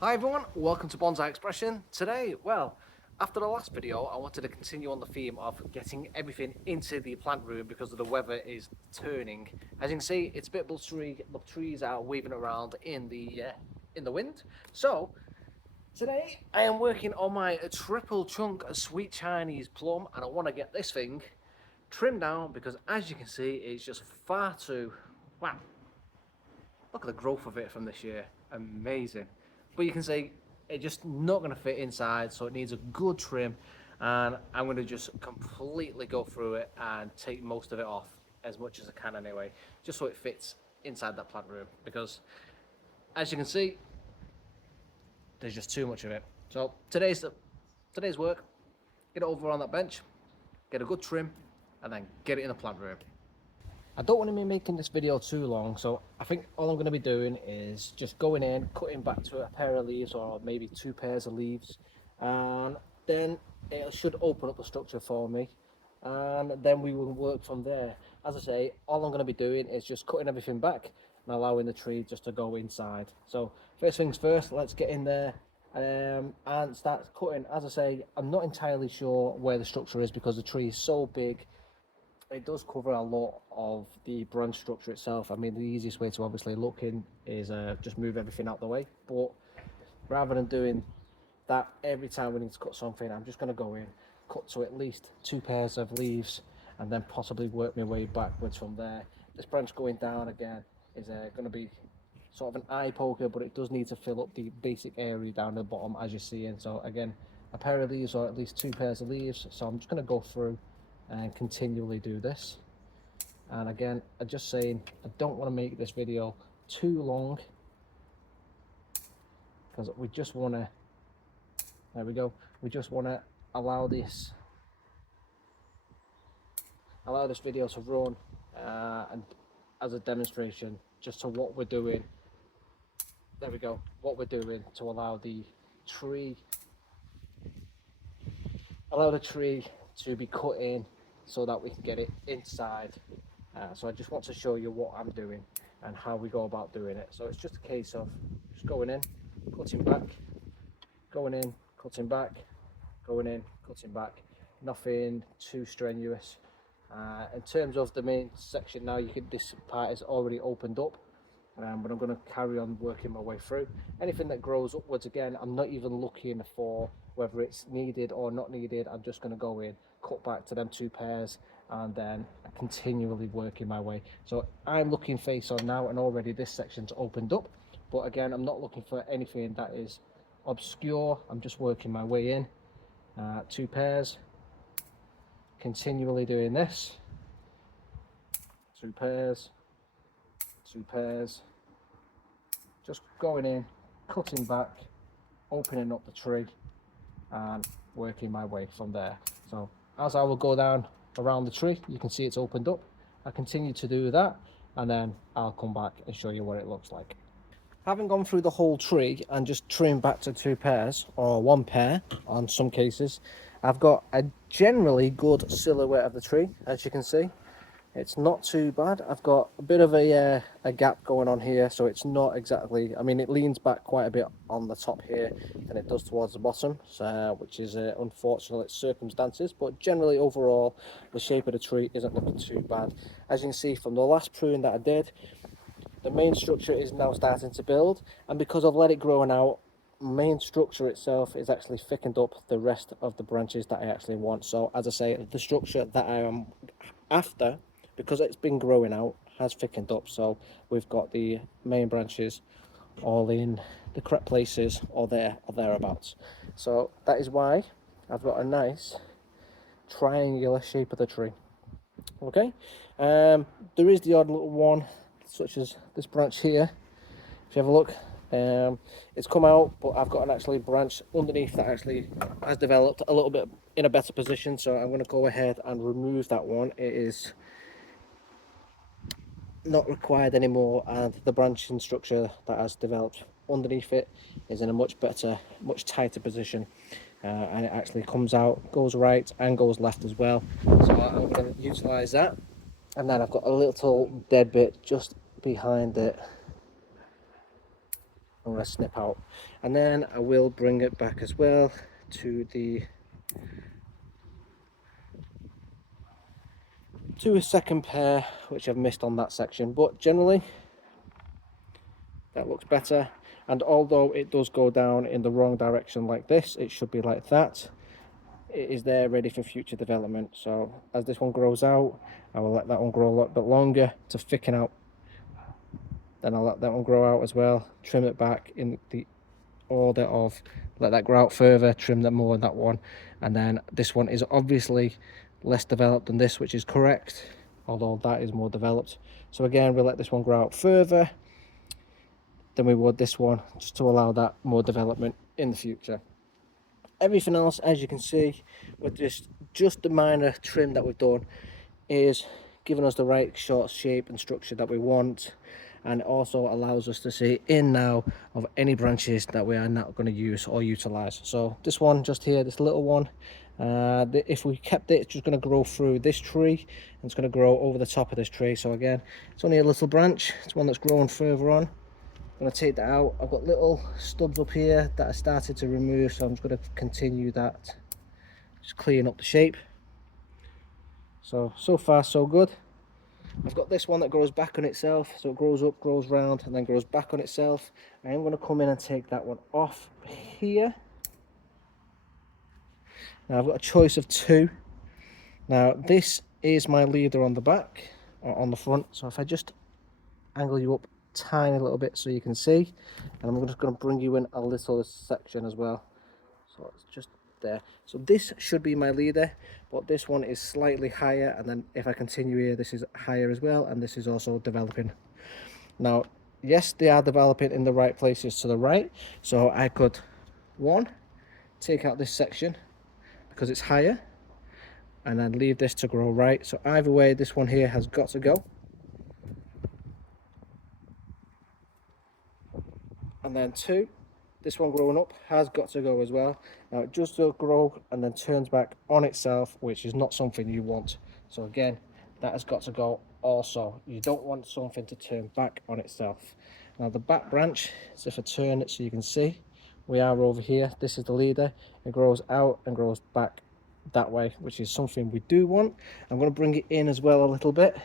Hi everyone, welcome to Bonsai Expression. Today, well, after the last video, I wanted to continue on the theme of getting everything into the plant room because the weather is turning. As you can see, it's a bit blustery. The trees are waving around in the wind. So today, I am working on my triple chunk sweet Chinese plum, and I want to get this thing trimmed down because, as you can see, it's just far too wow. Look at the growth of it from this year. Amazing. But you can see it's just not going to fit inside, so it needs a good trim. And I'm going to just completely go through it and take most of it off as much as I can anyway, just so it fits inside that plant room. Because as you can see, there's just too much of it. So today's work, get it over on that bench, get a good trim, and then get it in the plant room. I don't want to be making this video too long, so I think all I'm going to be doing is just going in, cutting back to a pair of leaves or maybe two pairs of leaves, and then it should open up the structure for me, and then we will work from there. As I say, all I'm going to be doing is just cutting everything back and allowing the tree just to go inside. So first things first, let's get in there and start cutting. As I say, I'm not entirely sure where the structure is because the tree is so big. It does cover a lot of the branch structure itself. I mean, the easiest way to obviously look in is just move everything out the way. But rather than doing that every time we need to cut something, I'm just going to go in, cut to at least two pairs of leaves, and then possibly work my way backwards from there. This branch going down again is going to be sort of an eye poker, but it does need to fill up the basic area down the bottom as you're seeing. So again, a pair of leaves or at least two pairs of leaves. So I'm just going to go through and continually do this. And again, I'm just saying, I don't want to make this video too long because we just want to, there we go, we just want to allow this video to run and as a demonstration just to what we're doing. There we go, what we're doing to allow the tree to be cut in so that we can get it inside. So I just want to show you what I'm doing and how we go about doing it. So it's just a case of just going in, cutting back, going in, cutting back, going in, cutting back. Nothing too strenuous. In terms of the main section now, this part is already opened up, but I'm going to carry on working my way through. Anything that grows upwards, again, I'm not even looking for whether it's needed or not needed. I'm just going to go in, cut back to them two pairs, and then continually working my way. So I'm looking face on now, and already this section's opened up, but again, I'm not looking for anything that is obscure. I'm just working my way in, two pairs, continually doing this, two pairs, just going in, cutting back, opening up the tree, and working my way from there. So as I will go down around the tree, you can see it's opened up. I continue to do that, and then I'll come back and show you what it looks like. Having gone through the whole tree and just trimmed back to two pairs or one pair on some cases, I've got a generally good silhouette of the tree. As you can see, it's not too bad. I've got a bit of a gap going on here, so it's not exactly, I mean, it leans back quite a bit on the top here than it does towards the bottom, so, which is unfortunate circumstances, but generally overall the shape of the tree isn't looking too bad. As you can see from the last prune that I did, the main structure is now starting to build, and because I've let it grow out, main structure itself is actually thickened up the rest of the branches that I actually want. So as I say, the structure that I am after, because it's been growing out, has thickened up. So we've got the main branches all in the correct places or there or thereabouts. So that is why I've got a nice triangular shape of the tree. Okay, there is the odd little one, such as this branch here. If you have a look, it's come out, but I've got an actually branch underneath that actually has developed a little bit in a better position, so I'm going to go ahead and remove that one. It is not required anymore, and the branching structure that has developed underneath it is in a much better, much tighter position, and it actually comes out, goes right and goes left as well. So I'm going to utilize that, and then I've got a little dead bit just behind it I'm going to snip out. And then I will bring it back as well to a second pair, which I've missed on that section, but generally that looks better. And although it does go down in the wrong direction like this, it should be like that. It is there ready for future development. So as this one grows out, I will let that one grow a lot bit longer to thicken out. Then I'll let that one grow out as well, trim it back in the order of let that grow out further, trim that more, that one. And then this one is obviously less developed than this, which is correct, although that is more developed. So again, we'll let this one grow out further than we would this one, just to allow that more development in the future. Everything else, as you can see, with just the minor trim that we've done, is giving us the right short shape and structure that we want, and also allows us to see in now of any branches that we are not going to use or utilize. So this one just here, this little one, if we kept it, it's just going to grow through this tree and it's going to grow over the top of this tree. So again, it's only a little branch, it's one that's growing further on. I'm going to take that out. I've got little stubs up here that I started to remove, so I'm just going to continue that, just clean up the shape. So far so good. I've got this one that grows back on itself, so it grows up, grows round, and then grows back on itself. I am going to come in and take that one off here. Now I've got a choice of two. Now this is my leader on the back, or on the front, so if I just angle you up tiny little bit so you can see, and I'm just going to bring you in a little section as well, so it's just there. So this should be my leader, but this one is slightly higher, and then if I continue here, this is higher as well, and this is also developing. Now yes, they are developing in the right places to the right, so I could take out this section because it's higher and then leave this to grow right. So either way, this one here has got to go. And then two, this one growing up has got to go as well. Now it just will grow and then turns back on itself, which is not something you want. So again, that has got to go also. You don't want something to turn back on itself. Now the back branch, so if I turn it so you can see, we are over here. This is the leader. It grows out and grows back that way, which is something we do want. I'm going to bring it in as well a little bit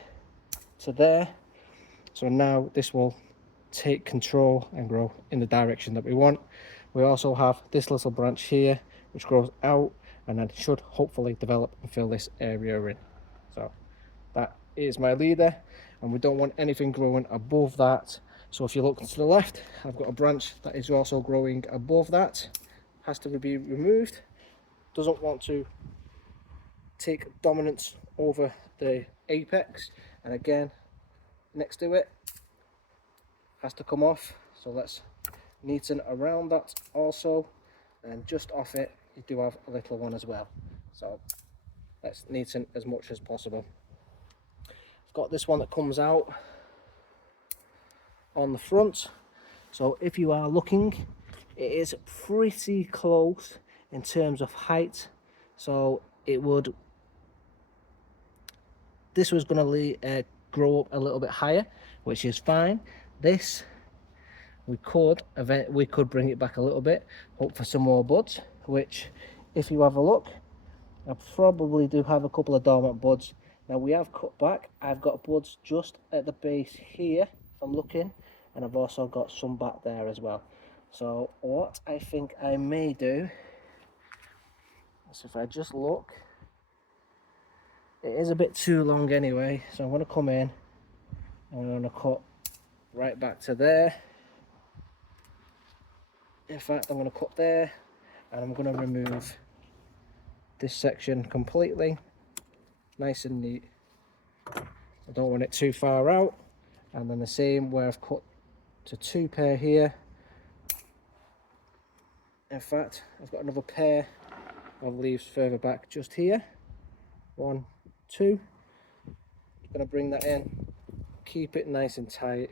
to there. So now this will take control and grow in the direction that we want. We also have this little branch here which grows out and then should hopefully develop and fill this area in. So that is my leader, and we don't want anything growing above that. So if you look to the left, I've got a branch that is also growing above that, has to be removed, doesn't want to take dominance over the apex, and again next to it has to come off. So let's neaten around that also, and just off it you do have a little one as well, so let's neaten as much as possible. I've got this one that comes out on the front, so if you are looking, it is pretty close in terms of height. So this was going to grow up a little bit higher, which is fine. This we could bring it back a little bit, hope for some more buds, which if you have a look, I probably do have a couple of dormant buds. Now we have cut back, I've got buds just at the base here if I'm looking, and I've also got some back there as well. So what I think I may do is, if I just look, it is a bit too long anyway, so I'm going to come in and I'm going to cut right back to there. In fact, I'm going to cut there, and I'm going to remove this section completely, nice and neat. I don't want it too far out, and then the same where I've cut to two pair here. In fact, I've got another pair of leaves further back just here. 1, 2. Just going to bring that in, keep it nice and tight,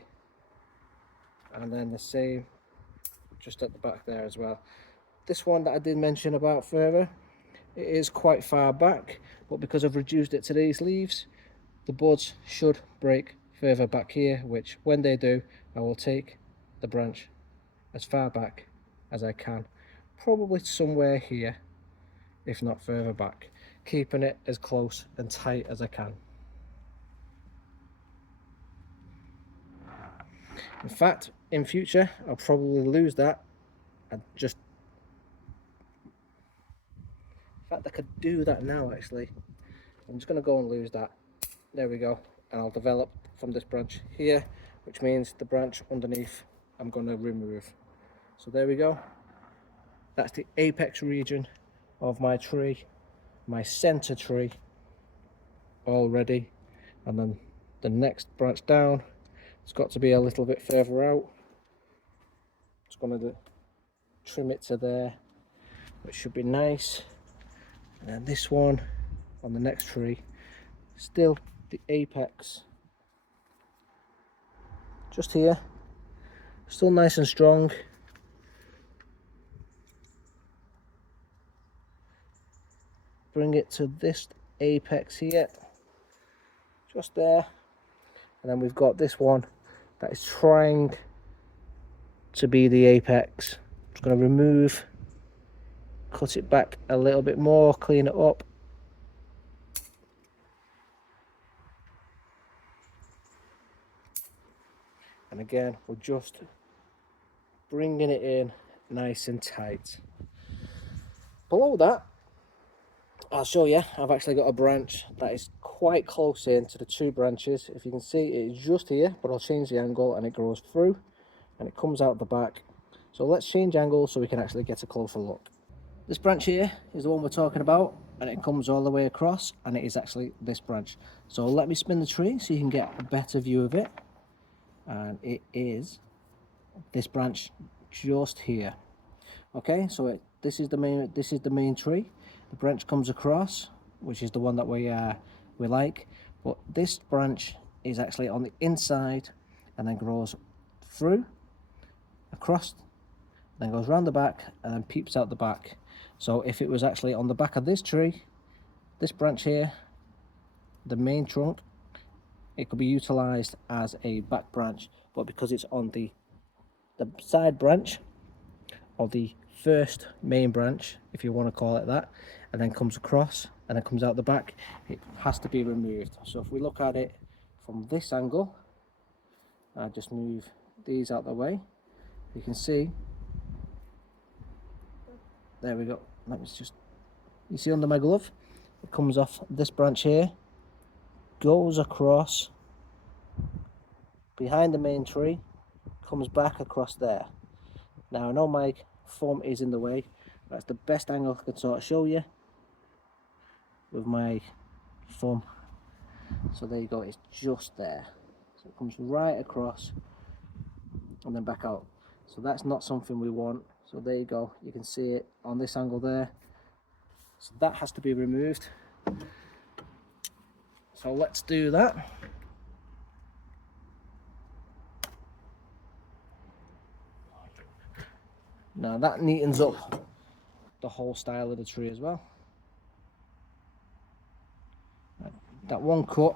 and then the same just at the back there as well. This one that I did mention about further, it is quite far back, but because I've reduced it to these leaves, the buds should break further back here, which when they do, I will take the branch as far back as I can, probably somewhere here, if not further back, keeping it as close and tight as I can. In fact, in future, I'll probably lose that. In fact, I could do that now actually. I'm just going to go and lose that. There we go. And I'll develop from this branch here, which means the branch underneath I'm going to remove. So there we go. That's the apex region of my tree, my center tree, all ready. And then the next branch down, it's got to be a little bit further out. Just going to trim it to there, which should be nice. And then this one on the next tree, still the apex, just here, still nice and strong. Bring it to this apex here, just there. And then we've got this one that is trying to be the apex. I'm just going to remove, cut it back a little bit more, clean it up. And again, we're just bringing it in nice and tight. Below that, I'll show you, I've actually got a branch that is quite close in to the two branches. If you can see, it is just here, but I'll change the angle and it grows through and it comes out the back. So let's change angle so we can actually get a closer look. This branch here is the one we're talking about, and it comes all the way across, and it is actually this branch. So let me spin the tree so you can get a better view of it. And it is this branch just here. Okay, so this is the main tree. The branch comes across, which is the one that we like, but this branch is actually on the inside and then grows through, across, then goes round the back and then peeps out the back. So if it was actually on the back of this tree, this branch here, the main trunk, it could be utilized as a back branch, but because it's on the side branch of the first main branch, if you want to call it that, and then comes across and then comes out the back, it has to be removed. So if we look at it from this angle, I just move these out the way, you can see, there we go. Let me just, you see under my glove, it comes off this branch here, goes across behind the main tree, comes back across there. Now I know my thumb is in the way, that's the best angle I can sort of show you with my thumb. So there you go, it's just there. So it comes right across and then back out. So that's not something we want. So there you go, you can see it on this angle there. So that has to be removed. So let's do that. Now that neatens up the whole style of the tree as well. That one cut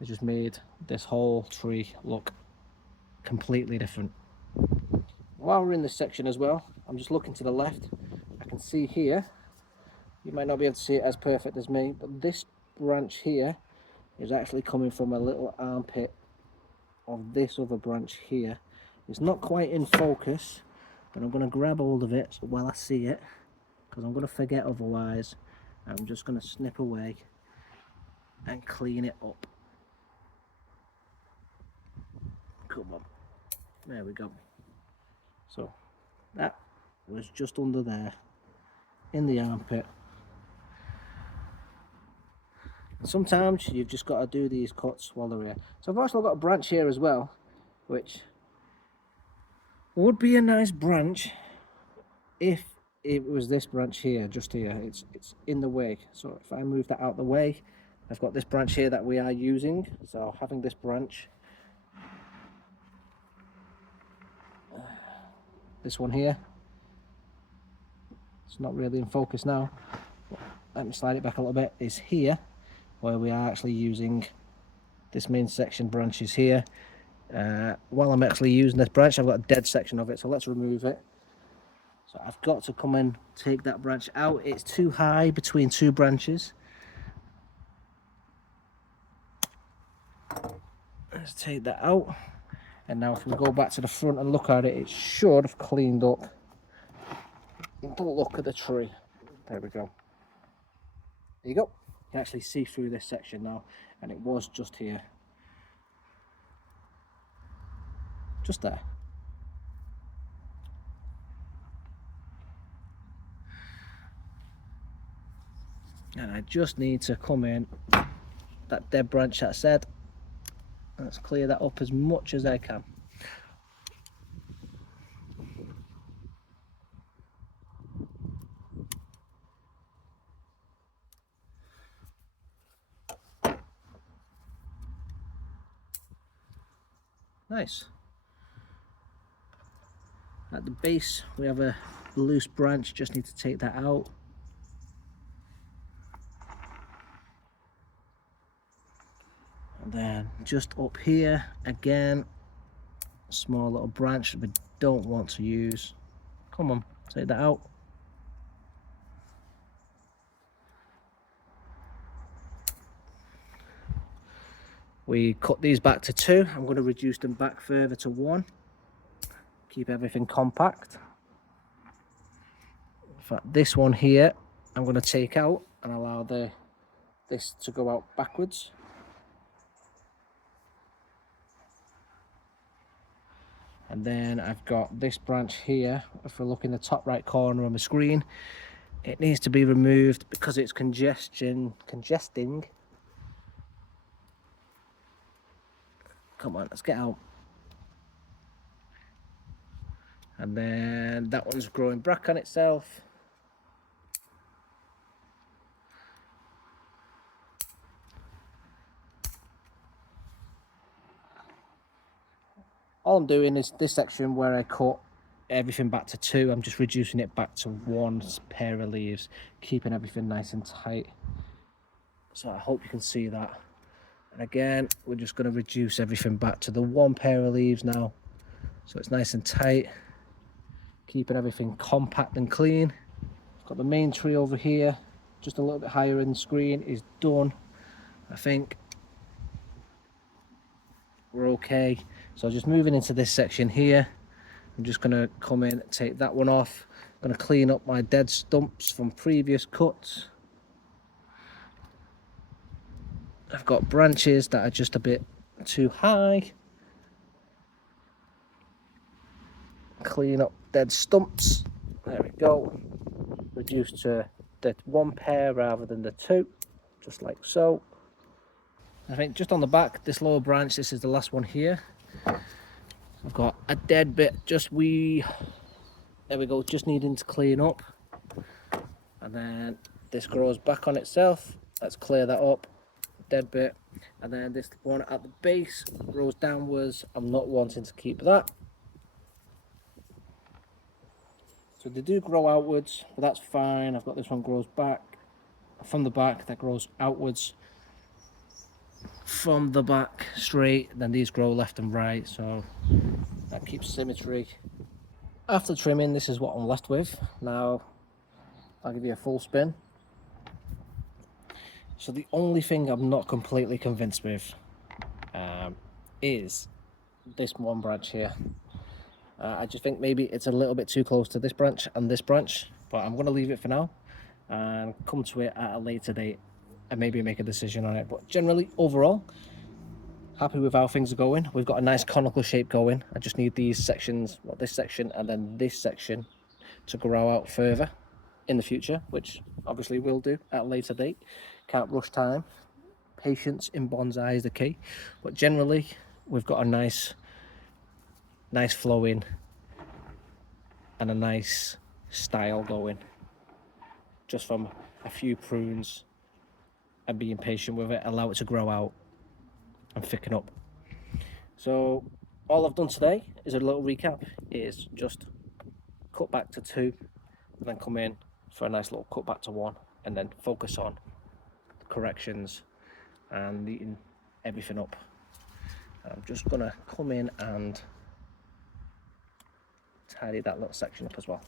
has just made this whole tree look completely different. While we're in this section as well, I'm just looking to the left. I can see here, you might not be able to see it as perfect as me, but this branch here is actually coming from a little armpit of this other branch here. It's not quite in focus, but I'm going to grab hold of it while I see it, because I'm going to forget otherwise. I'm just going to snip away and clean it up. Come on, there we go. So that was just under there in the armpit. Sometimes you've just got to do these cuts while they're here. So I've also got a branch here as well, which would be a nice branch if it was this branch here, just here. It's in the way. So if I move that out the way, I've got this branch here that we are using. So having this branch, this one here, it's not really in focus now. Let me slide it back a little bit. Is here where we are actually using this main section branches here, While I'm actually using this branch, I've got a dead section of it, so let's remove it. So I've got to come and take that branch out. It's too high between two branches. Let's take that out. And now if we go back to the front and look at it, it should have cleaned up. Don't look at the tree. There we go. There you go. You can actually see through this section now, and it was just here. Just there. And I just need to come in, that dead branch that I said, let's clear that up as much as I can. Nice. At the base we have a loose branch, just need to take that out. And then just up here again, small little branch that we don't want to use. Come on, take that out. We cut these back to 2. I'm going to reduce them back further to 1. Keep everything compact. In fact, this one here I'm going to take out and allow this to go out backwards. And then I've got this branch here. If we look in the top right corner of my screen, it needs to be removed because it's congesting. Come on, let's get out. And then that one's growing back on itself. All I'm doing is this section where I cut everything back to 2, I'm just reducing it back to 1 pair of leaves, keeping everything nice and tight. So I hope you can see that. And again, we're just going to reduce everything back to the 1 pair of leaves now. So it's nice and tight, keeping everything compact and clean. Got the main tree over here, just a little bit higher in the screen, is done. I think we're okay. So just moving into this section here, I'm just going to come in, take that one off. I'm going to clean up my dead stumps from previous cuts. I've got branches that are just a bit too high. Clean up dead stumps. There we go. Reduce to the 1 pair rather than the 2, just like so. I think just on the back, this lower branch, this is the last one here. I've got a dead bit, there we go, just needing to clean up. And then this grows back on itself. Let's clear that up. Dead bit. And then this one at the base grows downwards. I'm not wanting to keep that. So they do grow outwards, but that's fine. I've got this one grows back from the back, that grows outwards from the back straight, then these grow left and right, so that keeps symmetry. After trimming, this is what I'm left with. Now I'll give you a full spin. So the only thing I'm not completely convinced with is this one branch here. I just think maybe it's a little bit too close to this branch and this branch, but I'm going to leave it for now and come to it at a later date and maybe make a decision on it. But generally, overall, happy with how things are going. We've got a nice conical shape going. I just need these sections, well, this section and then this section, to grow out further in the future, which obviously we'll do at a later date. Can't rush time. Patience in bonsai is the key. But generally, we've got a nice flowing and a nice style going, just from a few prunes and being patient with it, allow it to grow out and thicken up. So all I've done today is a little recap, is just cut back to 2 and then come in for a nice little cut back to 1 and then focus on the corrections and neaten everything up. I'm just gonna come in and tidy that little section up as well.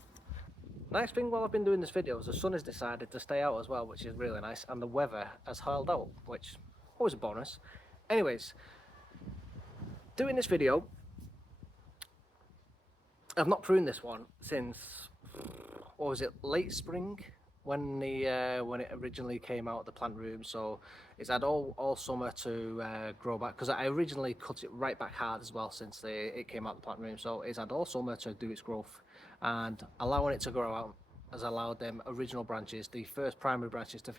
Nice thing while I've been doing this video is the sun has decided to stay out as well, which is really nice, and the weather has held out, which always a bonus. Anyways, doing this video, I've not pruned this one since, what was it, late spring, when it originally came out of the plant room. So it's had all summer to grow back, because I originally cut it right back hard as well since it came out of the plant room. So it's had all summer to do its growth, and allowing it to grow out has allowed them original branches, the first primary branches, to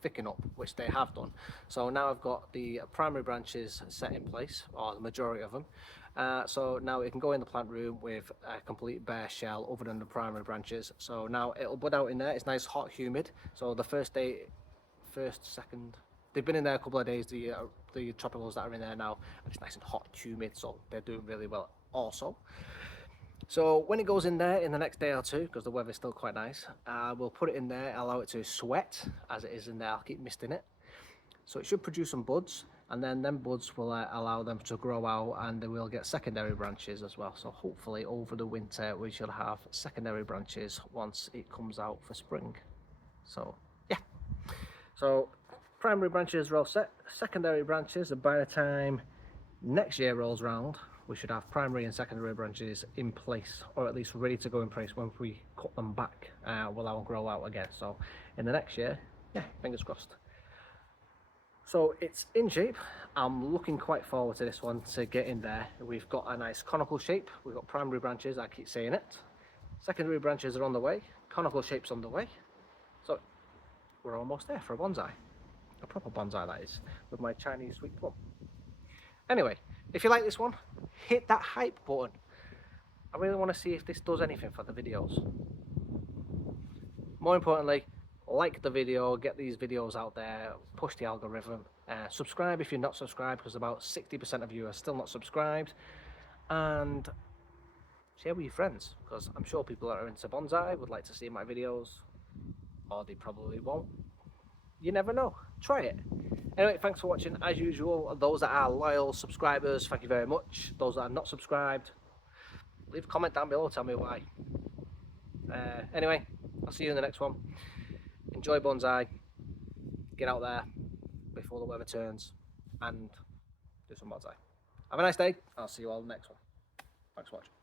thicken up, which they have done. So now I've got the primary branches set in place, or the majority of them. So now it can go in the plant room with a complete bare shell other than the primary branches. So now it'll bud out in there. It's nice, hot, humid. So the second, they've been in there a couple of days, the tropicals that are in there now, and it's nice and hot, humid, so they're doing really well also. So when it goes in there in the next day or two, because the weather's still quite nice, we'll put it in there, allow it to sweat as it is in there. I'll keep misting it. So it should produce some buds, and then them buds will allow them to grow out, and they will get secondary branches as well. So hopefully over the winter we should have secondary branches once it comes out for spring. So yeah, so primary branches are all set. Secondary branches, by the time next year rolls round, we should have primary and secondary branches in place, or at least ready to go in place when we cut them back. Will all grow out again. So in the next year, yeah, fingers crossed. So it's in shape. I'm looking quite forward to this one to get in there. We've got a nice conical shape. We've got primary branches, I keep saying it. Secondary branches are on the way. Conical shape's on the way. So we're almost there for a bonsai. A proper bonsai, that is, with my Chinese Sweet Plum. Anyway, if you like this one, hit that hype button. I really want to see if this does anything for the videos. More importantly, like the video, get these videos out there, push the algorithm, subscribe if you're not subscribed, because about 60% of you are still not subscribed, and share with your friends, because I'm sure people that are into bonsai would like to see my videos, or they probably won't. You never know. Try it. Anyway, thanks for watching. As usual, those that are loyal subscribers, thank you very much. Those that are not subscribed, leave a comment down below, tell me why. Anyway, I'll see you in the next one. Enjoy bonsai, get out there before the weather turns, and do some bonsai. Have a nice day. I'll see you all in the next one. Thanks for watching.